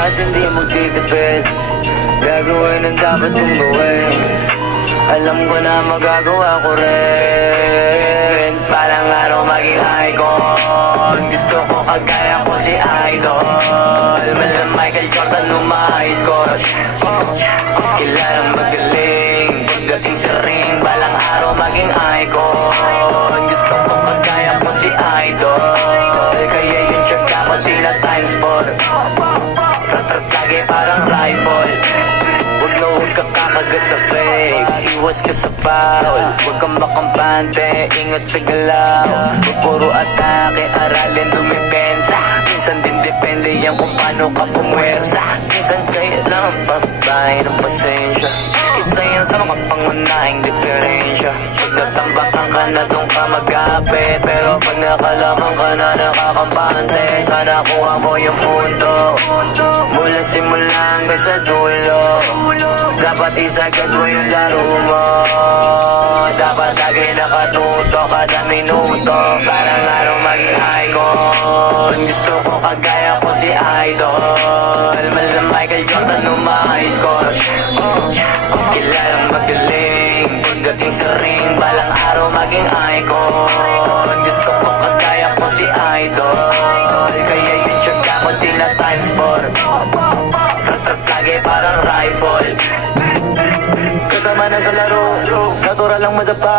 lahat, hindi magtitipid. Gagawin ang dapat kong gawin. Alam ko na magagawa ko rin. Parang araw maging icon. Gusto ko kagaya ko si Idol. Mala Michael Jordan score. Kilalang magaling. Pagdating sa ring, balang araw maging icon. Gusto ko kagaya ko si Idol. Kaya yung tsaga ko tila times 4. Ratrat lagi parang rifle. Huwag ka kakagat sa fake, iwas ka sa foul. Huwag kang makampante, ingat sa galaw. Huwag puro atake, aralin dumipensa. Minsan din depende yan kung paano ka pumwersa. Minsan kailangan pagbahay ng pasensya. Isa yan sa mga pangunahing diferensya. Pag natambakan ka na doon ka mag-apit, pero pag nakalaman ka na nakakampante, sana kuha mo yung punto. Mula simula hanggang sa dulo, dapat isagad mo yung laro mo. Dapat lagi nakatuto kada minuto. Parang araw maging icon. Gusto ko kagaya ko si Idol. Mala Michael Jordan score. Kilalang magaling. Pagdating sa ring, balang araw maging icon. Gusto ko kagaya ko si Idol. Kaya yung tsaga ko tila times 4. Ratrat lagi parang rifle. Kasama na sa laro, natural lang madapa,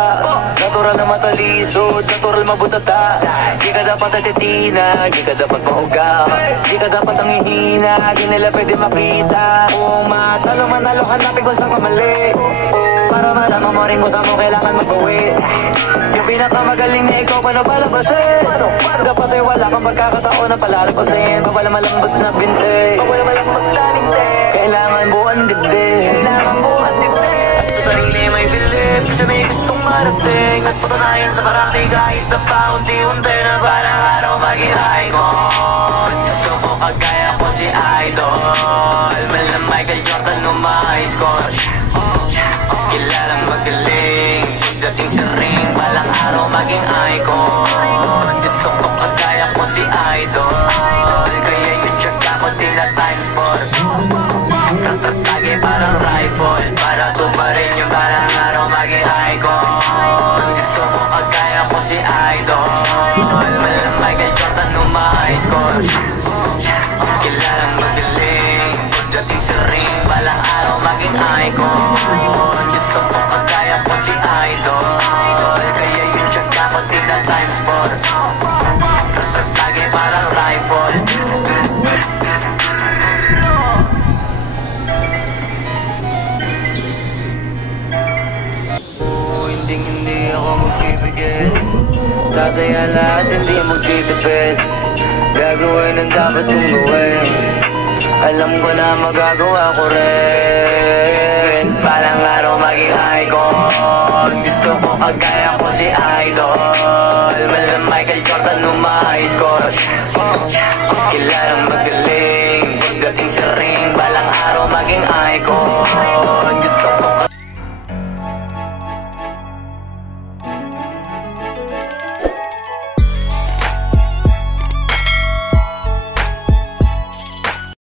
natural na matalisod, natural mabutata. Di ka dapat atitina, di ka dapat mahuga, di ka dapat ang hihina, di nila pwede makita. Kung matalo manalo, hanapin kung saan kamali, para malaman mo rin kung saan mo kailangan mag-uwi. Yung pinakamagaling na ikaw, paano palabasin? Dapat ay wala kang pagkakataon na palalabasin. Pawala malambot na binte, pawala malambot na binte. Kailangan buwan dibdib, kailangan buwan dibdib. At sa sarili may bilib, kasi may gustong marating. At patunayan sa marami kahit na paunti-unti na parang araw maging icon. Gusto ko kagaya ko si Idol. Mala Michael Jordan score. Kilalang magaling. Pagdating sa ring, balang araw maging icon. Gusto ko kagaya ko si Idol. Kaya yung tsaga ko tila times 4. Ratrat lagi parang rifle. Para tuparin yung balang araw maging icon. Gusto ko kagaya ko si Idol. Mala Michael Jordan score. Kilalang magaling. Pagdating sa ring, balang araw maging icon. Gusto ko kagaya ko si Idol. Kaya yung tsaga ko tila times 4. Ratrat lagi parang rifle. Hindi ako magbibigay. Tataya lahat, hindi magtitipid. Gagawin ang dapat kong gawin. Alam ko na magagawa ko rin. Parang araw maging icon. Gusto ko kagaya ko si Idol. Mala Michael Jordan score. Kilalang magaling.